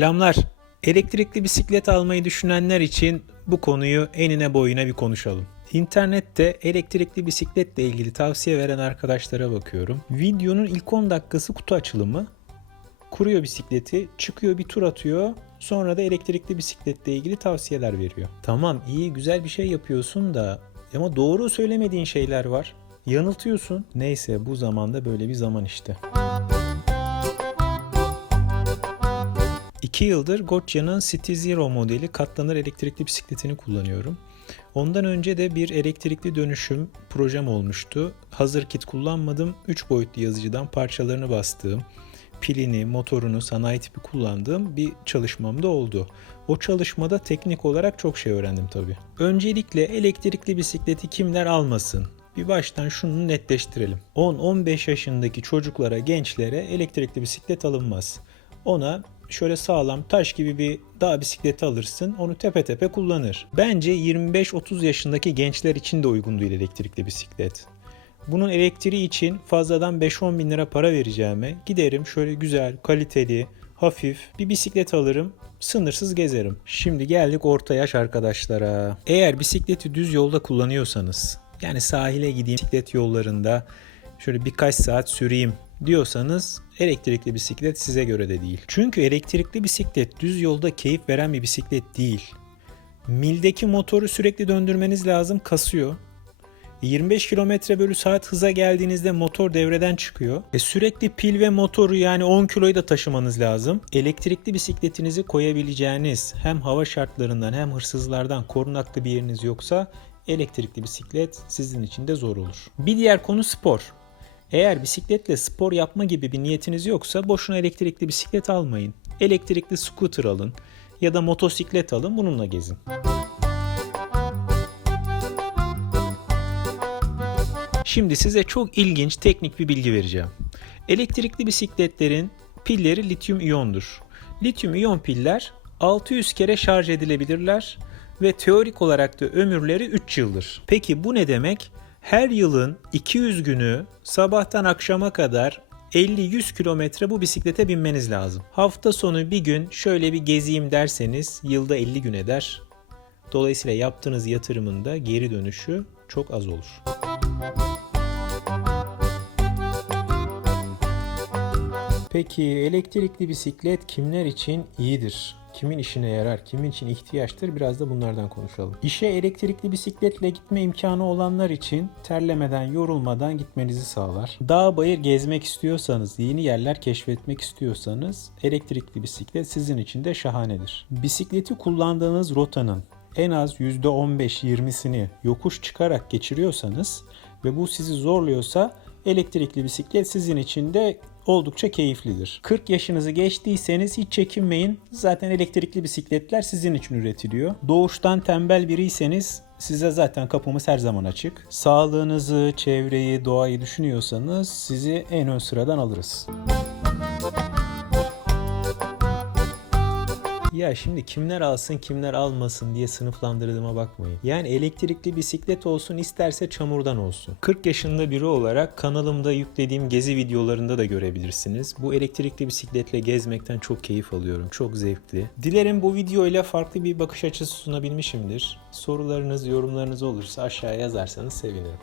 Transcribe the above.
Selamlar. Elektrikli bisiklet almayı düşünenler için bu konuyu enine boyuna bir konuşalım. İnternette elektrikli bisikletle ilgili tavsiye veren arkadaşlara bakıyorum. Videonun ilk 10 dakikası kutu açılımı. Kuruyor bisikleti, çıkıyor bir tur atıyor. Sonra da elektrikli bisikletle ilgili tavsiyeler veriyor. Tamam iyi güzel bir şey yapıyorsun da ama doğru söylemediğin şeyler var. Yanıltıyorsun. Neyse bu zamanda böyle bir zaman işte. 2 yıldır Gotya'nın City Zero modeli katlanır elektrikli bisikletini kullanıyorum. Ondan önce de bir elektrikli dönüşüm projem olmuştu. Hazır kit kullanmadım. 3 boyutlu yazıcıdan parçalarını bastığım, pilini, motorunu, sanayi tipi kullandığım bir çalışmam da oldu. O çalışmada teknik olarak çok şey öğrendim tabii. Öncelikle elektrikli bisikleti kimler almasın? Bir baştan şunu netleştirelim. 10-15 yaşındaki çocuklara, gençlere elektrikli bisiklet alınmaz. Ona şöyle sağlam taş gibi bir dağ bisikleti alırsın onu tepe tepe kullanır. Bence 25-30 yaşındaki gençler için de uygun değil elektrikli bisiklet. Bunun elektriği için fazladan 5-10 bin lira para vereceğime giderim şöyle güzel, kaliteli, hafif bir bisiklet alırım sınırsız gezerim. Şimdi geldik orta yaş arkadaşlara. Eğer bisikleti düz yolda kullanıyorsanız yani sahile gideyim bisiklet yollarında şöyle birkaç saat süreyim diyorsanız elektrikli bisiklet size göre de değil. Çünkü elektrikli bisiklet düz yolda keyif veren bir bisiklet değil. Mildeki motoru sürekli döndürmeniz lazım kasıyor. 25 km bölü saat hıza geldiğinizde motor devreden çıkıyor. E sürekli pil ve motoru yani 10 kiloyu da taşımanız lazım. Elektrikli bisikletinizi koyabileceğiniz hem hava şartlarından hem hırsızlardan korunaklı bir yeriniz yoksa elektrikli bisiklet sizin için de zor olur. Bir diğer konu spor. Eğer bisikletle spor yapma gibi bir niyetiniz yoksa boşuna elektrikli bisiklet almayın. Elektrikli scooter alın ya da motosiklet alın bununla gezin. Şimdi size çok ilginç teknik bir bilgi vereceğim. Elektrikli bisikletlerin pilleri lityum iyondur. Lityum iyon piller 600 kere şarj edilebilirler ve teorik olarak da ömürleri 3 yıldır. Peki bu ne demek? Her yılın 200 günü sabahtan akşama kadar 50-100 kilometre bu bisiklete binmeniz lazım. Hafta sonu bir gün şöyle bir gezeyim derseniz yılda 50 gün eder. Dolayısıyla yaptığınız yatırımın da geri dönüşü çok az olur. Peki elektrikli bisiklet kimler için iyidir? Kimin işine yarar, kimin için ihtiyaçtır biraz da bunlardan konuşalım. İşe elektrikli bisikletle gitme imkanı olanlar için terlemeden, yorulmadan gitmenizi sağlar. Dağ bayır gezmek istiyorsanız, yeni yerler keşfetmek istiyorsanız elektrikli bisiklet sizin için de şahanedir. Bisikleti kullandığınız rotanın en az %15-20'sini yokuş çıkarak geçiriyorsanız ve bu sizi zorluyorsa elektrikli bisiklet sizin için de oldukça keyiflidir. 40 yaşınızı geçtiyseniz hiç çekinmeyin. Zaten elektrikli bisikletler sizin için üretiliyor. Doğuştan tembel biriyseniz size zaten kapımız her zaman açık. Sağlığınızı, çevreyi, doğayı düşünüyorsanız sizi en ön sıradan alırız. Ya şimdi kimler alsın kimler almasın diye sınıflandırdığıma bakmayın. Yani elektrikli bisiklet olsun isterse çamurdan olsun. 40 yaşında biri olarak kanalımda yüklediğim gezi videolarında da görebilirsiniz. Bu elektrikli bisikletle gezmekten çok keyif alıyorum. Çok zevkli. Dilerim bu videoyla farklı bir bakış açısı sunabilmişimdir. Sorularınız, yorumlarınız olursa aşağıya yazarsanız sevinirim.